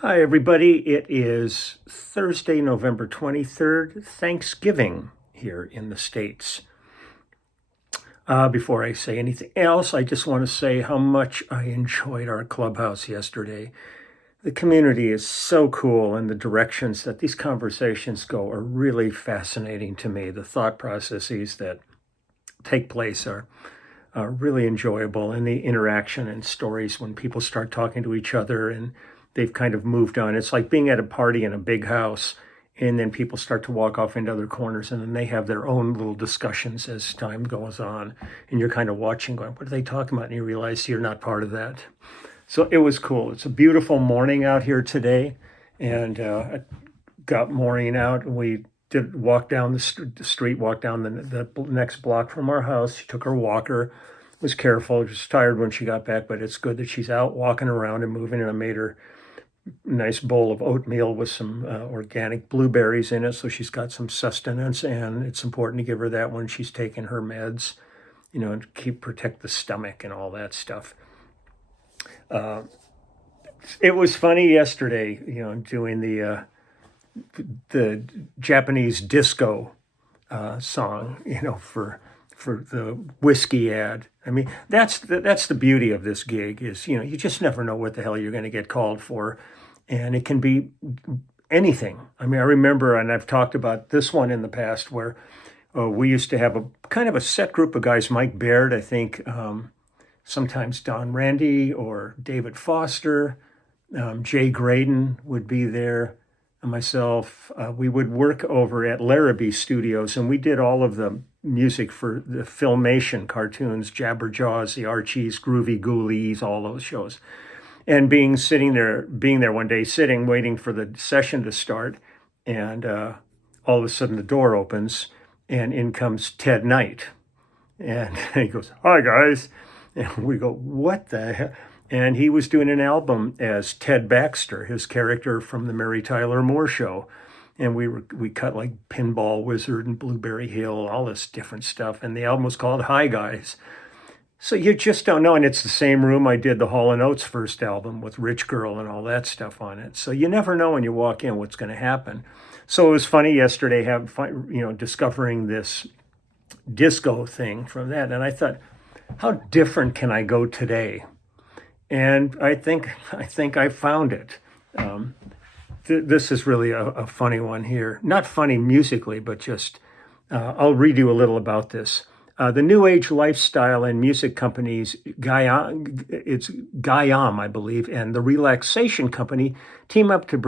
Hi, everybody. It is Thursday, November 23rd, Thanksgiving here in the States. Before I say anything else, I just want to say how much I enjoyed our clubhouse yesterday. The community is so cool, and the directions that these conversations go are really fascinating to me. The thought processes that take place are really enjoyable, and the interaction and stories when people start talking to each other and they've kind of moved on. It's like being at a party in a big house, and then people start to walk off into other corners, and then they have their own little discussions as time goes on, and you're kind of watching, going, "What are they talking about?" And you realize you're not part of that. So it was cool. It's a beautiful morning out here today, and I got Maureen out, and we did walk down the street, walk down the next block from our house. She took her walker, was careful, just tired when she got back, but it's good that she's out walking around and moving. And I made her a nice bowl of oatmeal with some organic blueberries in it, so she's got some sustenance. And it's important to give her that when she's taking her meds, to protect the stomach and all that stuff. It was funny yesterday, doing the Japanese disco song, for the whiskey ad. I mean, that's the beauty of this gig is, you just never know what the hell you're going to get called for, and it can be anything. I mean, I remember, and I've talked about this one in the past, where we used to have a kind of a set group of guys. Mike Baird, I think, sometimes Don Randy or David Foster, Jay Graydon would be there, and myself. We would work over at Larrabee Studios, and we did all of the music for the Filmation cartoons, Jabberjaws, the Archies, Groovy Ghoulies, all those shows. And being there one day, sitting, waiting for the session to start, and all of a sudden the door opens, and in comes Ted Knight. And he goes, "Hi, guys." And we go, "What the hell?" And he was doing an album as Ted Baxter, his character from the Mary Tyler Moore Show. And we cut like Pinball Wizard and Blueberry Hill, all this different stuff. And the album was called Hi Guys. So you just don't know. And it's the same room I did the Hall & Oates first album with Rich Girl and all that stuff on it. So you never know when you walk in what's going to happen. So it was funny yesterday, discovering this disco thing from that. And I thought, how different can I go today? And I think I found it. This is really a funny one here. Not funny musically, but just I'll read you a little about this. The New Age lifestyle and music companies, it's Gaiam, I believe, and the relaxation company team up to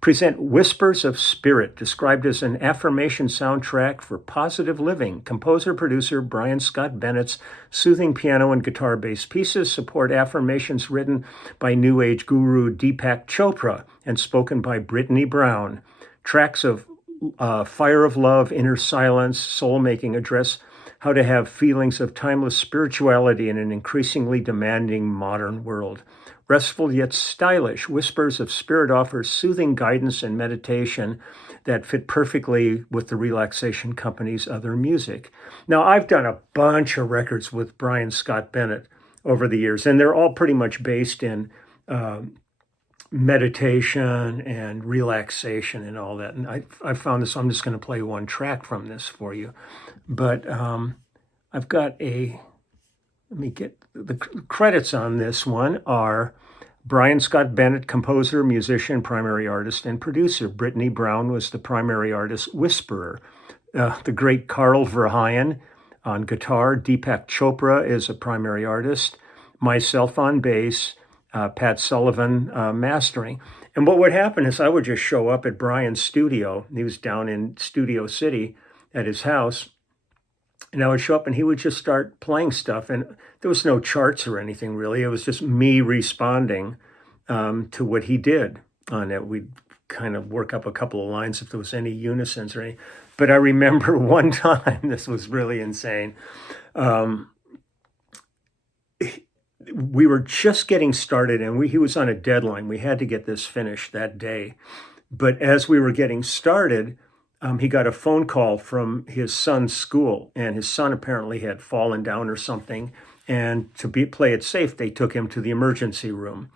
present Whispers of Spirit, described as an affirmation soundtrack for positive living. Composer-producer Brian Scott Bennett's soothing piano and guitar-based pieces support affirmations written by New Age guru Deepak Chopra and spoken by Brittany Brown. Tracks of Fire of Love, Inner Silence, Soul-Making address how to have feelings of timeless spirituality in an increasingly demanding modern world. Restful yet stylish, Whispers of Spirit offers soothing guidance and meditation that fit perfectly with the relaxation company's other music. Now, I've done a bunch of records with Brian Scott Bennett over the years, and they're all pretty much based in meditation and relaxation and all that. And I found this, I'm just going to play one track from this for you. But I've got let me get the credits on this one are Brian Scott Bennett, composer, musician, primary artist, and producer. Brittany Brown was the primary artist, whisperer. The great Carl Verheyen on guitar. Deepak Chopra is a primary artist. Myself on bass. Pat Sullivan mastering. And what would happen is I would just show up at Brian's studio. He was down in Studio City at his house. And I would show up and he would just start playing stuff. And there was no charts or anything really. It was just me responding to what he did on it. We'd kind of work up a couple of lines if there was any unisons or any. But I remember one time, this was really insane. We were just getting started and he was on a deadline. We had to get this finished that day. But as we were getting started, he got a phone call from his son's school, and his son apparently had fallen down or something And to play it safe, they took him to the emergency room.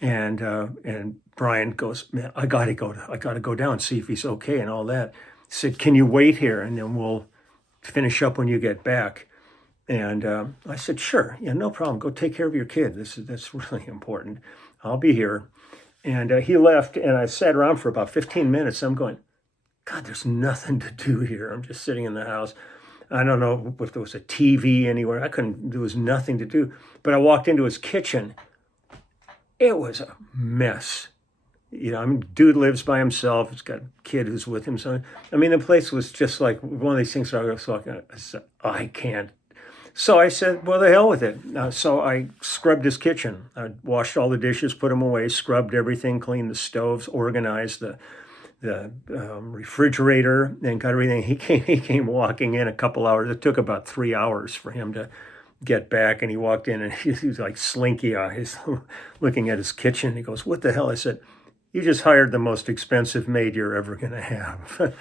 And Brian goes, man, I gotta go down, see if he's okay and all that. He said, can you wait here and then we'll finish up when you get back? And I said, sure, yeah, no problem. Go take care of your kid. That's really important. I'll be here. And he left, and I sat around for about 15 minutes. I'm going, God, there's nothing to do here. I'm just sitting in the house. I don't know if there was a TV anywhere. There was nothing to do. But I walked into his kitchen. It was a mess. You know, I mean, dude lives by himself. He's got a kid who's with him. So, I mean, the place was just like one of these things where I was like, I said, I can't. So I said, well, the hell with it. So I scrubbed his kitchen. I washed all the dishes, put them away, scrubbed everything, cleaned the stoves, organized the refrigerator, and got everything. He came walking in a couple hours. It took about 3 hours for him to get back, and he walked in, and he was like slinky eyes, looking at his kitchen. He goes, what the hell? I said, you just hired the most expensive maid you're ever going to have.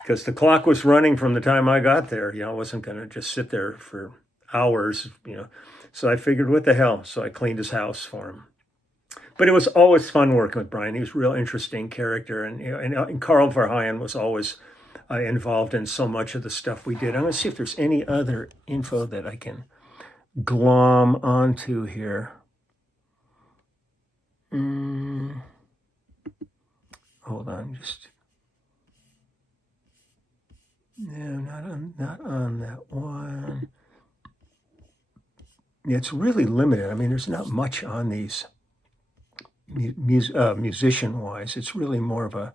Because the clock was running from the time I got there. You know, I wasn't going to just sit there for hours, you know. So I figured, what the hell? So I cleaned his house for him. But it was always fun working with Brian. He was a real interesting character. And, you know, and Carl Verheyen was always involved in so much of the stuff we did. I'm going to see if there's any other info that I can glom onto here. Hold on, just... No, not on that one. Yeah, it's really limited. I mean, there's not much on these musician-wise. It's really more of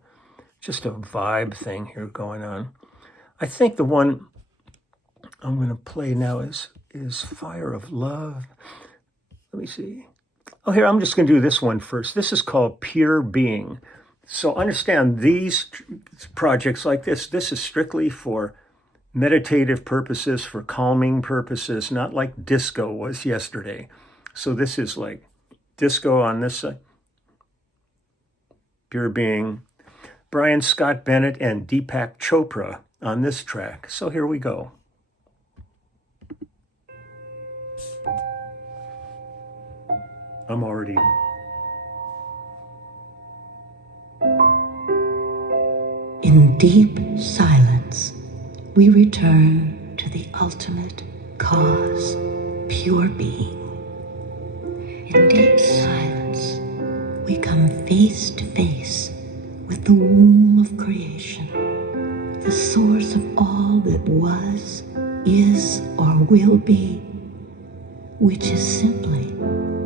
just a vibe thing here going on. I think the one I'm going to play now is Fire of Love. Let me see. Oh, here, I'm just going to do this one first. This is called Pure Being. So understand, these projects like this is strictly for meditative purposes, for calming purposes, not like disco was yesterday. So this is like disco on this side. Pure Being. Brian Scott Bennett and Deepak Chopra on this track. So here we go. I'm already... In deep silence, we return to the ultimate cause, pure being. In deep silence, we come face to face with the womb of creation, the source of all that was, is, or will be, which is simply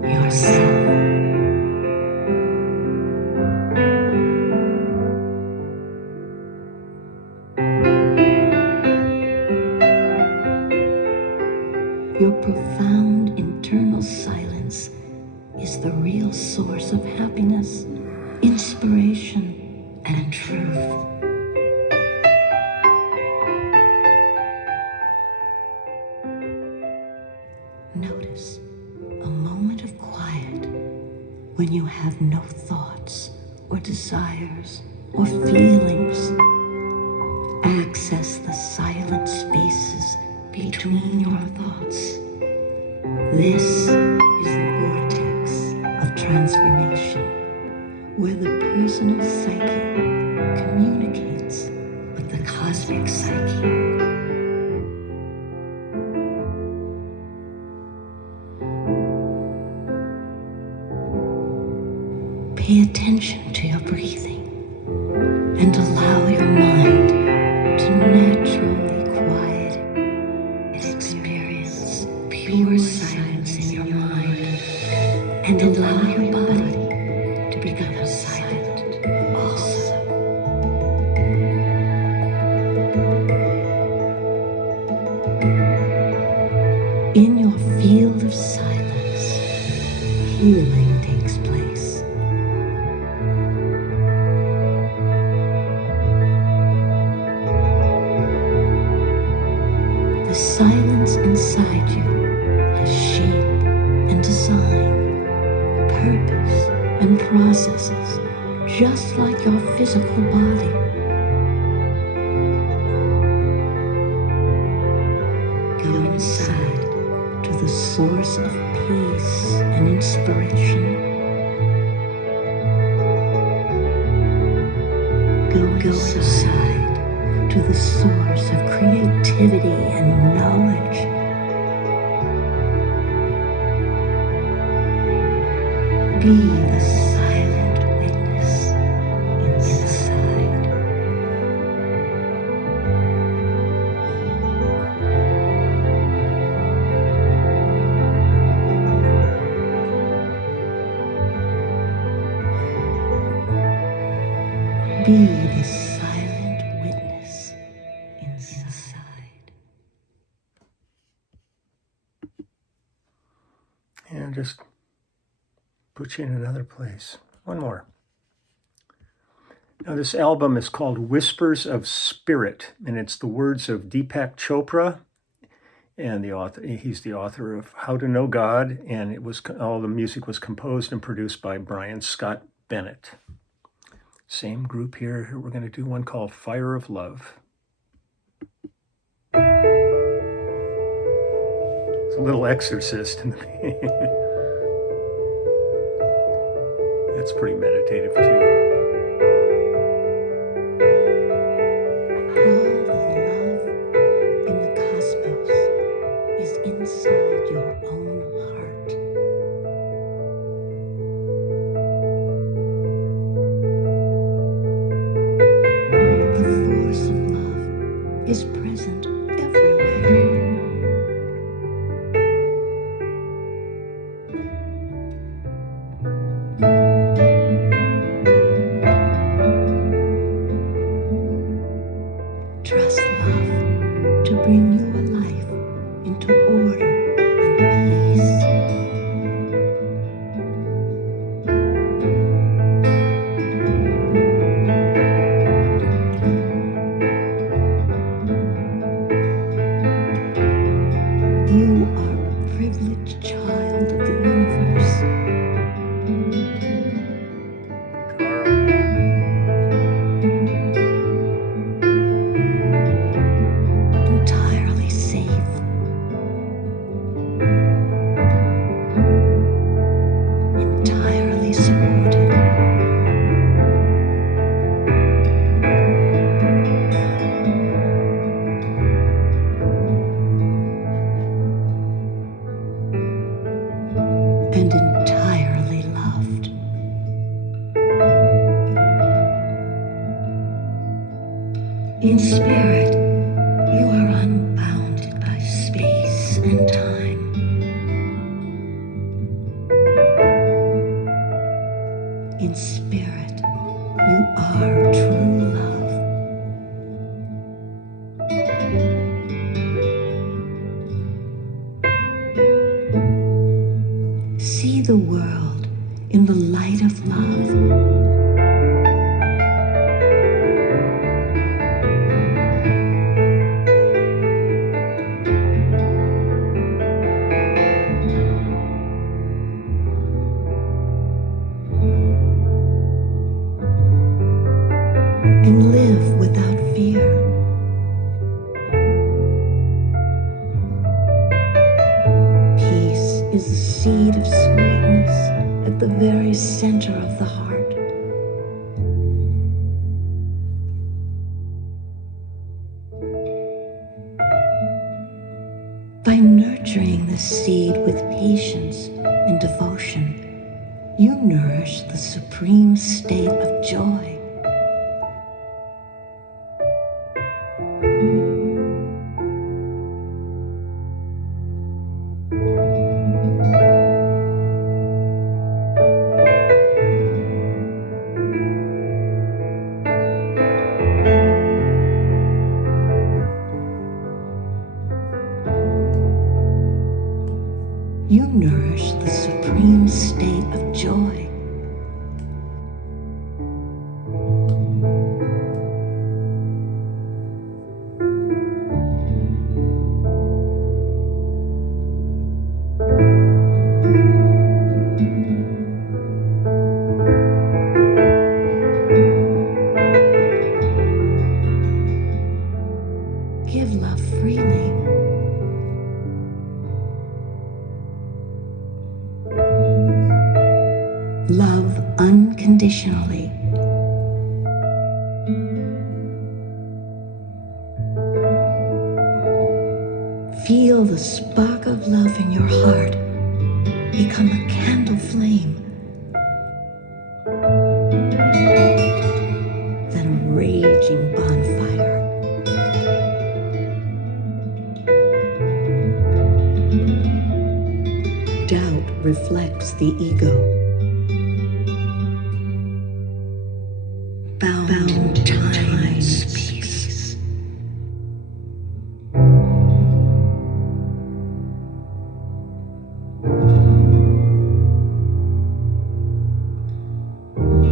yourself. Your profound internal silence is the real source of happiness, inspiration, and truth. Notice a moment of quiet when you have no thoughts or desires or feelings. Access the silent spaces between your thoughts. This is the vortex of transformation, where the personal psyche communicates with the cosmic psyche. Pay attention to your breathing and allow your mind to naturally quiet and experience pure silence in your mind, and allow your body to become silent also. In your field of silence, healing takes place. The silence inside you has shape and design, purpose and processes, just like your physical body. Go inside to the source of peace and inspiration. Go inside to the source of creativity and knowledge. Be the silent witness inside. Be the silent witness inside. And just put you in another place. One more. Now, this album is called Whispers of Spirit, and it's the words of Deepak Chopra, and the author. He's the author of How to Know God, and it was all the music was composed and produced by Brian Scott Bennett. Same group here. We're going to do one called Fire of Love. It's a little exorcist in the That's pretty meditative too. All the love in the cosmos is inside your own heart. The force of love is present everywhere. Trust love to bring your life into order and peace. You are a privileged child of the universe. Entirely safe. Entirely supported. And entirely loved. In spirit, you are unbounded by space and time. In spirit, you are true love. See the world in the light of love. And live without fear. Peace is the seed of sweetness at the very center of the heart. By nurturing the seed with patience and devotion, you nourish the supreme state of joy. You nourish the supreme state of joy. Give love freely. Love unconditionally. Feel the spark of love in your heart become a candle flame, then a raging bonfire. Doubt reflects the ego, bound in time and space.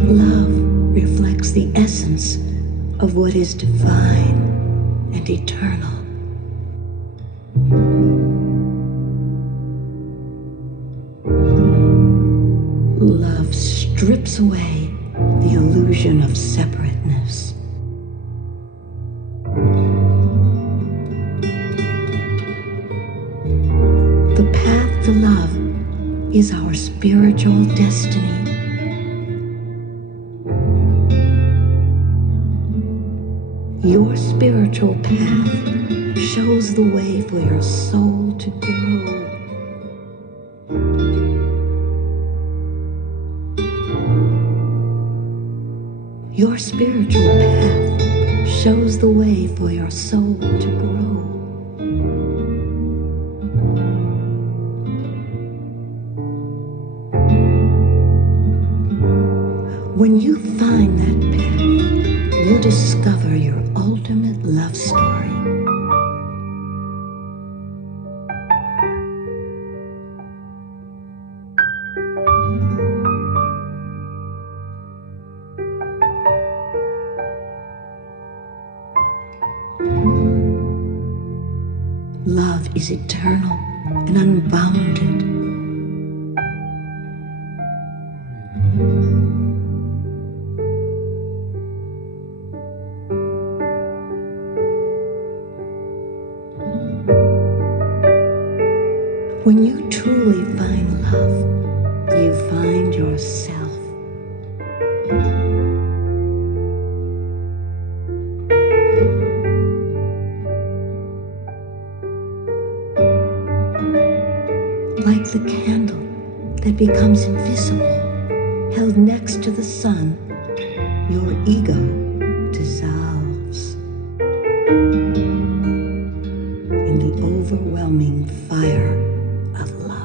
Love reflects the essence of what is divine and eternal. Love strips away the illusion of separateness. The path to love is our spiritual destiny. Your spiritual path shows the way for your soul to grow. Your spiritual path shows the way for your soul to grow. When you find that path, you discover your ultimate love story. Love is eternal and unbounded. When you truly find love, you find yourself. Like the candle that becomes invisible, held next to the sun, your ego dissolves in the overwhelming fire of love.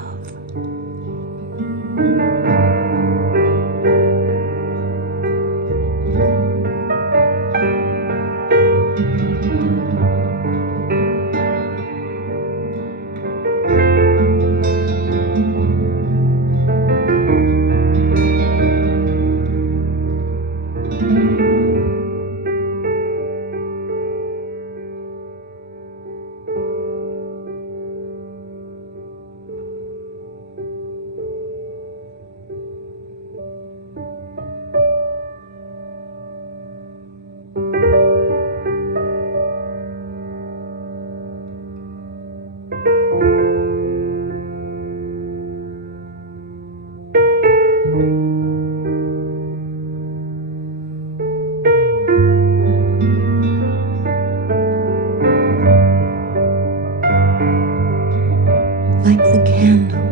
Like the candle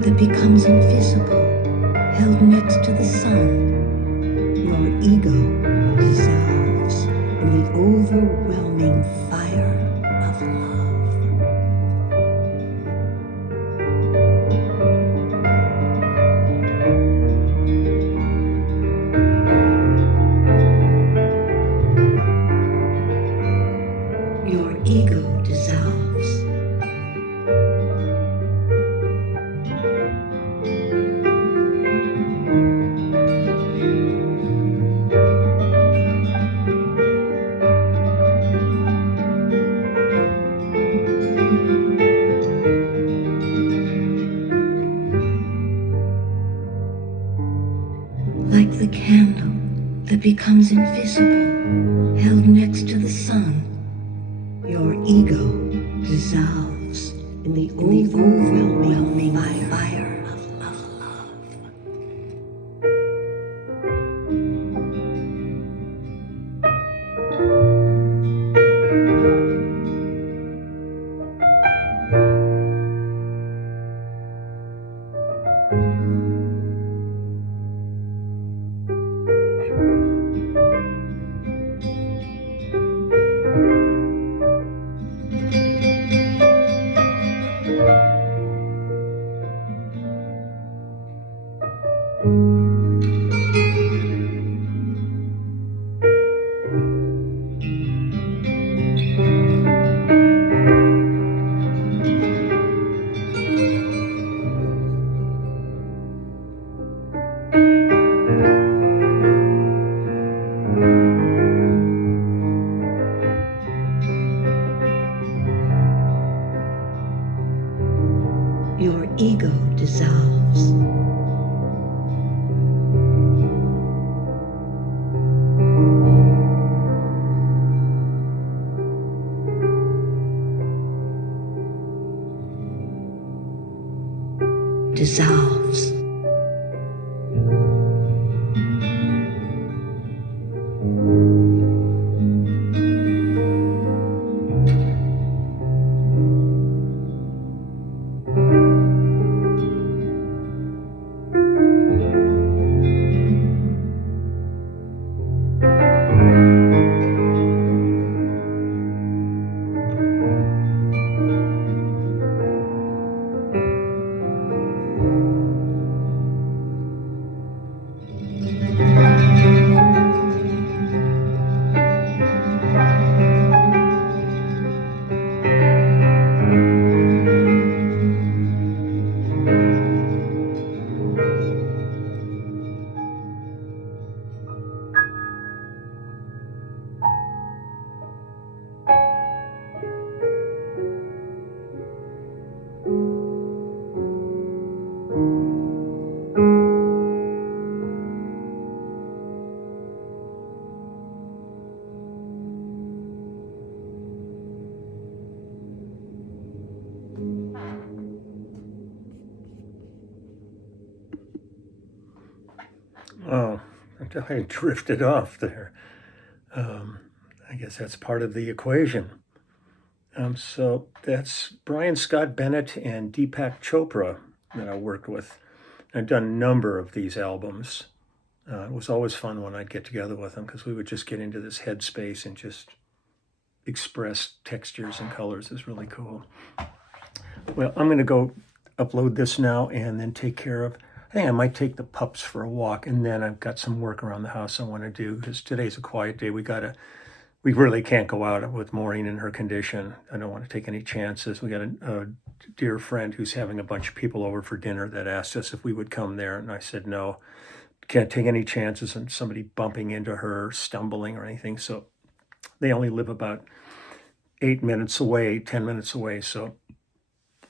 that becomes invisible, held next to the sun, your ego dissolves in the overwhelming fire of love. Your ego dissolves. Like the candle that becomes invisible, held next to the sun, your ego dissolves in the overwhelming fire of love. Your ego dissolves. Dissolves. Oh, I drifted off there. I guess that's part of the equation. So that's Brian Scott Bennett and Deepak Chopra that I worked with. I've done a number of these albums. It was always fun when I'd get together with them because we would just get into this headspace and just express textures and colors. It's really cool. Well, I'm going to go upload this now and then take care of. I think I might take the pups for a walk, and then I've got some work around the house I want to do because today's a quiet day. We really can't go out with Maureen in her condition. I don't want to take any chances. We got a dear friend who's having a bunch of people over for dinner that asked us if we would come there, and I said no. Can't take any chances on somebody bumping into her, stumbling or anything. So they only live about 8 minutes away, 10 minutes away. So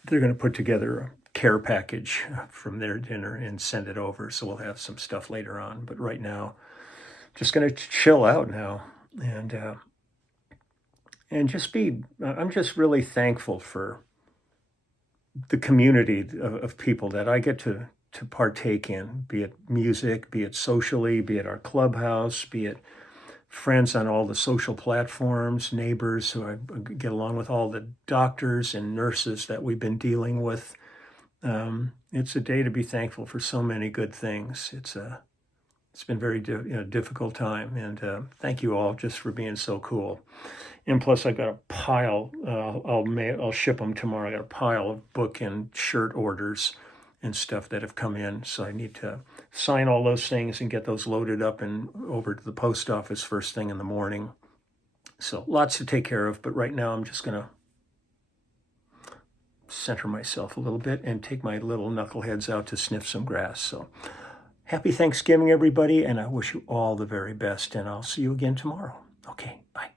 they're going to put together a care package from their dinner and send it over. So we'll have some stuff later on. But right now, just going to chill out now and just I'm just really thankful for the community of people that I get to partake in, be it music, be it socially, be it our clubhouse, be it friends on all the social platforms, neighbors who I get along with, all the doctors and nurses that we've been dealing with. It's a day to be thankful for so many good things. It's been a very difficult time, and thank you all just for being so cool. And plus, I got a pile. I'll ship them tomorrow. I got a pile of book and shirt orders and stuff that have come in. So I need to sign all those things and get those loaded up and over to the post office first thing in the morning. So lots to take care of. But right now, I'm just going to center myself a little bit and take my little knuckleheads out to sniff some grass. So happy Thanksgiving, everybody. And I wish you all the very best. And I'll see you again tomorrow. Okay, bye.